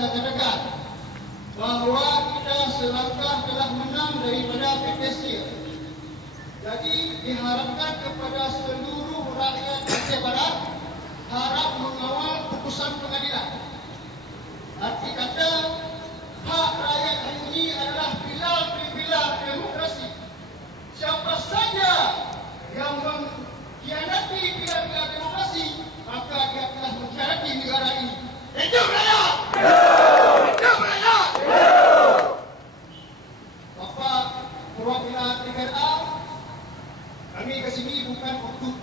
Terdekat bahwa kita selangkah telah menang daripada PPC. Jadi diharapkan kepada seluruh rakyat Aceh Barat harap mengawal putusan pengadilan. Arti kata hak rakyat hari ini adalah pilar-pilar demokrasi. Siapa saja yang mengkhianati pilar-pilar demokrasi, maka dia telah mengkhianati negara ini. Hidup rakyat! Hidup rakyat! Bapak perwakilan TKRA, kami ke sini bukan untuk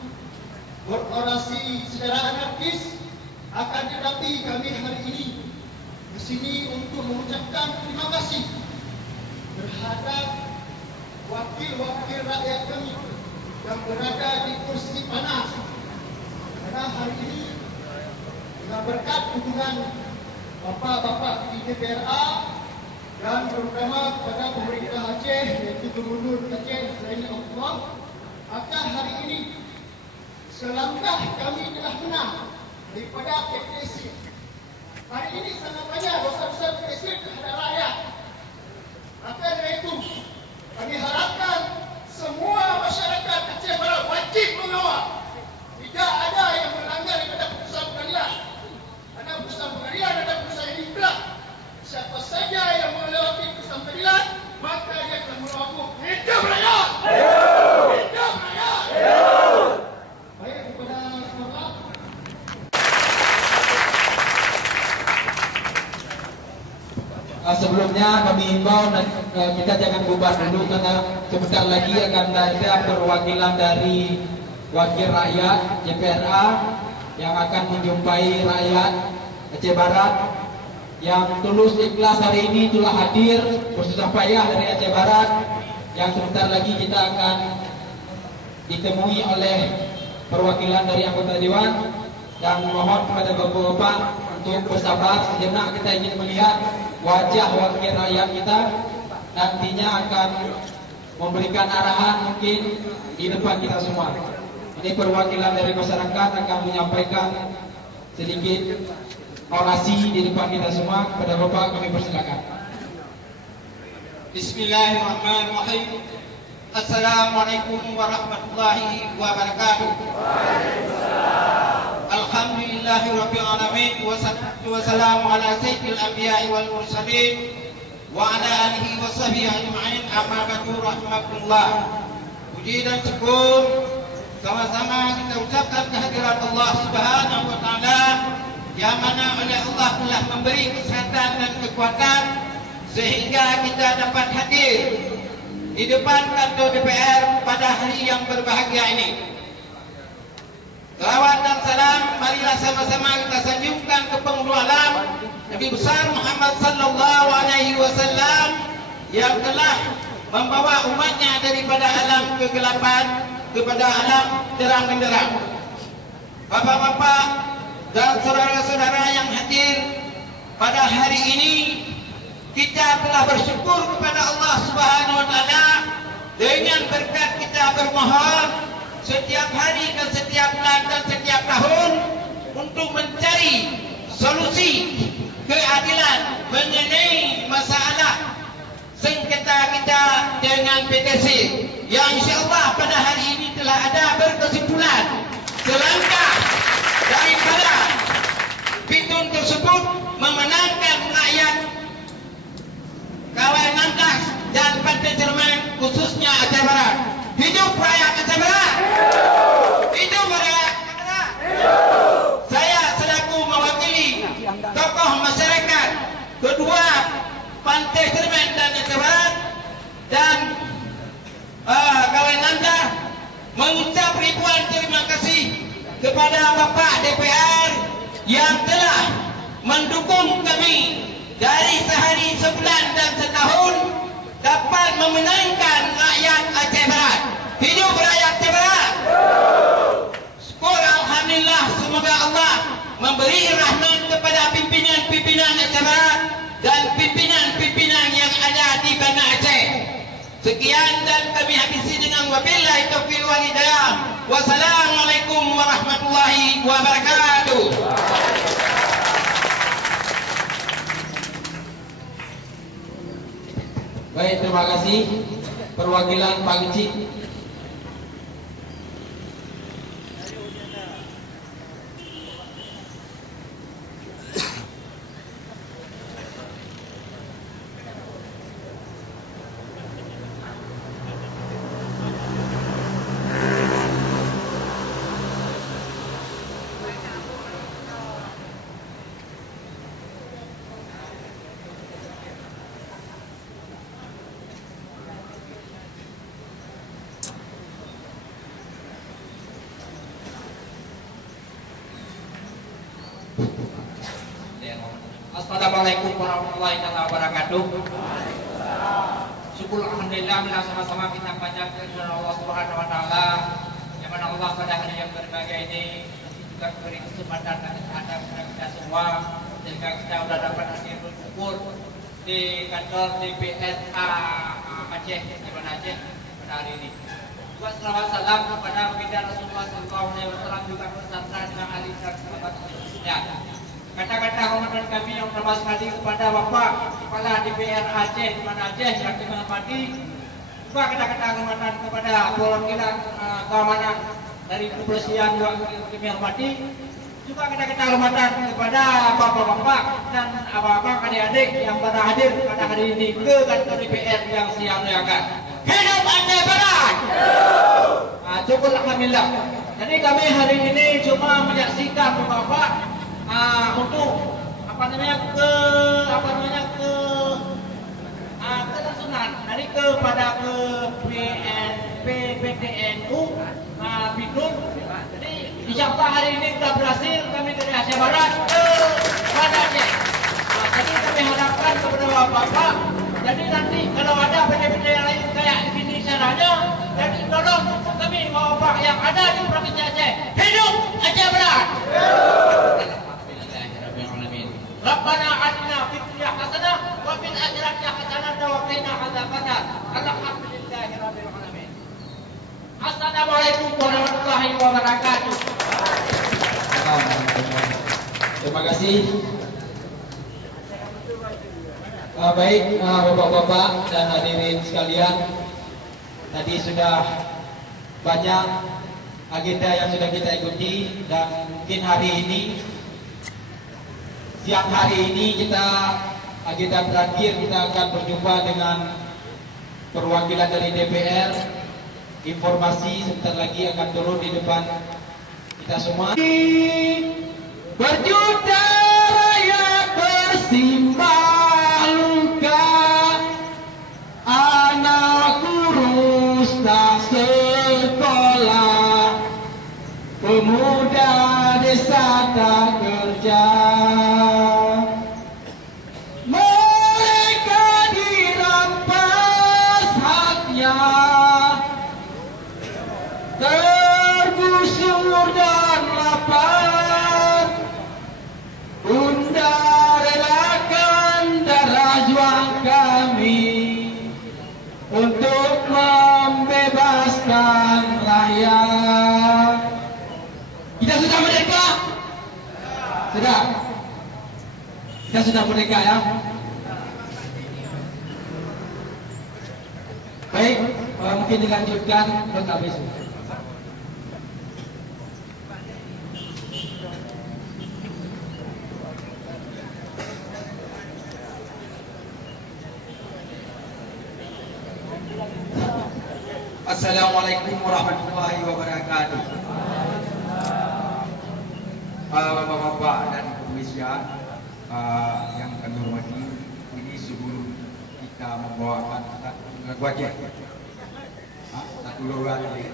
berorasi secara anarkis, akan tetapi kami hari ini ke sini untuk mengucapkan terima kasih terhadap wakil-wakil rakyat kami yang berada di kursi panas. Karena hari ini dengan berkat dukungan bapak-bapak di TKRA dan terutama kepada pemerintah Aceh, yaitu Gubernur Aceh Zaini Allah, maka hari ini selangkah kami telah menang daripada PPC. Hari ini sangat banyak dosa-dosa PPC terhadap rakyat. Maka dari itu kami harapkan semua masyarakat Aceh Barat wajib mengawal. Tidak ada yang melanggar daripada putusan pengadilan. Ada putusan pengadilan, ada putusan yang dibelah. Siapa saja yang melewati putusan pengadilan, maka dia akan melakukan hidup rakyat. Hidup rakyat. Baik, kepada semua. Sebelumnya kami himbau dan kita jangan bubar dulu karena sebentar lagi akan ada perwakilan dari wakil rakyat JPRA yang akan menjumpai rakyat Aceh Barat yang tulus ikhlas hari ini telah hadir bersusah payah dari Aceh Barat, yang sebentar lagi kita akan ditemui oleh perwakilan dari anggota dewan. Dan mohon kepada bapak-bapak untuk bersabar sejenak, kita ingin melihat wajah wakil rakyat kita nantinya akan memberikan arahan mungkin di depan kita semua. Ini perwakilan dari masyarakat akan menyampaikan sedikit orasi di depan kita semua. Kepada bapak kami persilakan. Bismillahirrahmanirrahim. Assalamualaikum warahmatullahi wabarakatuh. Alhamdulillahirabbil alamin, wassalatu wassalamu ala sayyidil anbiya'i wal mursalin wa ala alihi wa sahbihi ajma'in, amma ba'du, rahimakumullah. Puji dan syukur sama-sama kita ucapkan kehadiran Allah Subhanahu wa taala, yang mana oleh Allah telah memberi kesehatan dan kekuatan sehingga kita dapat hadir di depan kantor DPR pada hari yang berbahagia ini. Salawat dan salam marilah sama-sama kita sanjungkan ke penghulu alam Nabi besar Muhammad sallallahu alaihi wasallam yang telah membawa umatnya daripada alam kegelapan kepada alam terang benderang. Bapak-bapak dan saudara-saudara yang hadir pada hari ini, kita telah bersyukur kepada Allah Subhanahu wa taala dengan berkat kita bermohon setiap hari dan setiap bulan dan setiap tahun untuk mencari solusi keadilan mengenai masalah sengketa kita dengan PTC, yang insyaAllah pada hari ini telah ada berkesimpulan. Selangkah daripada pitun tersebut memenangkan rakyat Kawasan Nandas dan Pantai Cerman, khususnya Aceh Barat. Hidup rakyat Aceh Barat! Hidup rakyat Aceh Barat! Saya selaku mewakili tokoh masyarakat kedua Pantai Cerman dan Aceh Barat dan kepada Bapak DPR yang telah mendukung kami dari sehari, sebulan dan setahun dapat memenangkan rakyat Aceh Barat. Hidup rakyat Aceh Barat. Syukur alhamdulillah, semoga Allah memberi rahmat kepada pimpinan-pimpinan Aceh Barat dan pimpinan-pimpinan yang ada di Banda Aceh. Sekian dan kami habisi dengan wabillahi taufiq wal hidayah. Wassalamualaikum warahmatullahi wabarakatuh. Baik, terima kasih perwakilan Pak Kecik. Assalamualaikum warahmatullahi wabarakatuh. Syukur alhamdulillah bila sama-sama kita panjang kepada Allah Subhanahu wa taala, yang mana Allah pada hari yang berbahagia ini juga memberi kesempatan kepada kita semua sehingga kita sudah dapat hadir berkumpul di kantor DPRA Aceh di Banda Aceh pada hari ini. Juga selawat salam kepada baginda Rasulullah SAW juga beserta dengan ahli dan sahabat seterusnya. Kata-kata hormatan kami yang pertama sekali kepada Bapak Kepala DPR Aceh di Banda Aceh yang dihormati, juga kata-kata hormatan kepada perwakilan keamanan dari kepolisian yang dihormati, juga kata-kata hormatan kepada bapak-bapak dan abang-abang adik-adik yang pada hadir pada hari ini ke kantor DPR yang saya muliakan. Hidup Aceh Barat! Cukup alhamdulillah. Jadi kami hari ini cuma menyaksikan Bapak untuk kelangsungan dari kepada ke PTNU Bidun. Jadi insyaallah hari ini kita berhasil kami dari Aceh Barat ke Banda Aceh. Jadi kami harapkan kepada Bapak, jadi nanti kalau ada PT-PT yang lain kayak ini caranya, jadi tolong kami Bapak yang ada di Provinsi Aceh. Hidup Aceh Barat! Rabbana atina fid dunya hasanah wa fil akhirati hasanah wa qina adzabannar. Alhamdulillahirabbil alamin. Assalamualaikum warahmatullahi wabarakatuh. Terima kasih. Baik, Bapak-bapak dan hadirin sekalian, tadi sudah banyak agenda yang sudah kita ikuti dan mungkin hari ini, siang hari ini agenda terakhir kita akan berjumpa dengan perwakilan dari DPR. Informasi sebentar lagi akan turun di depan kita semua. Berjuta rakyat bersimbah luka, anak kurus tak sekolah, pemuda desa tak kerja. Tergusur dan lapar, Bunda relakan darah juang kami untuk membebaskan rakyat. Kita sudah merdeka? Sudah? Kita sudah merdeka ya? Baik, mungkin dilanjutkan ke habis. Assalamualaikum warahmatullahi wabarakatuh. Bapak-bapak dan komisian yang kami hormati, ini sebelum kita membawakan wajah satu lagi,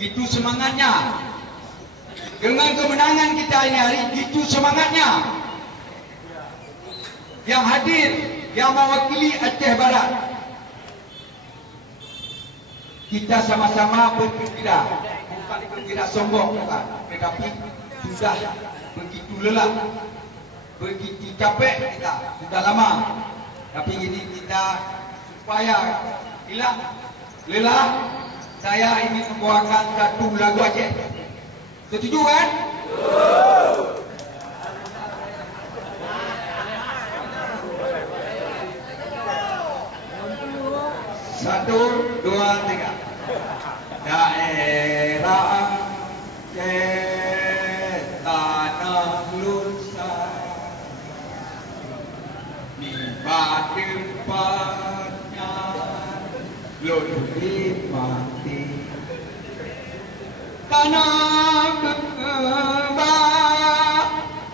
itu semangatnya. Dengan kemenangan kita ini hari, itu semangatnya. Yang hadir, yang mewakili Aceh Barat, kita sama-sama bergembira, bukan bergembira sombong, bukan, tetapi sudah begitu lelah, begitu capek kita, sudah lama. Tapi ini kita supaya hilang lelah, saya ingin membawakan satu lagu Aceh. Setuju kan? Satu, dua, tiga. Daerah Aceh tanah lusa, di tempatnya lebih mati. Tanah berkembang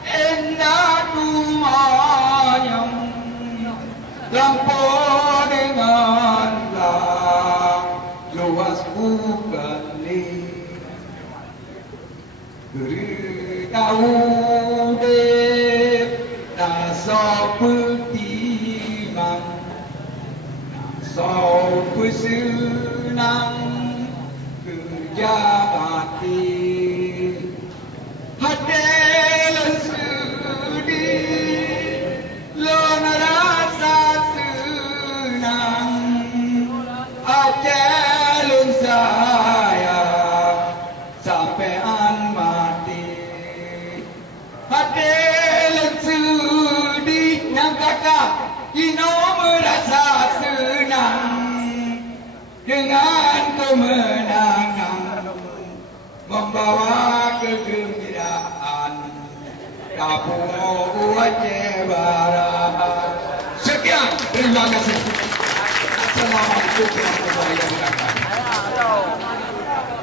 indah rumahnya, lampau dengan luas bukali, beritahu dep nasa pertimang, nasa pesenang kerja mati. Hati sedih, lon rasa senang, Aceh lon sayang sampean mati. Hati lon sedih, nang kakak Ino merasa senang dengan kemenangan, membawa kegembiraan Kampung Aceh Barat. Sekian, terima kasih. Assalamualaikum warahmatullahi wabarakatuh.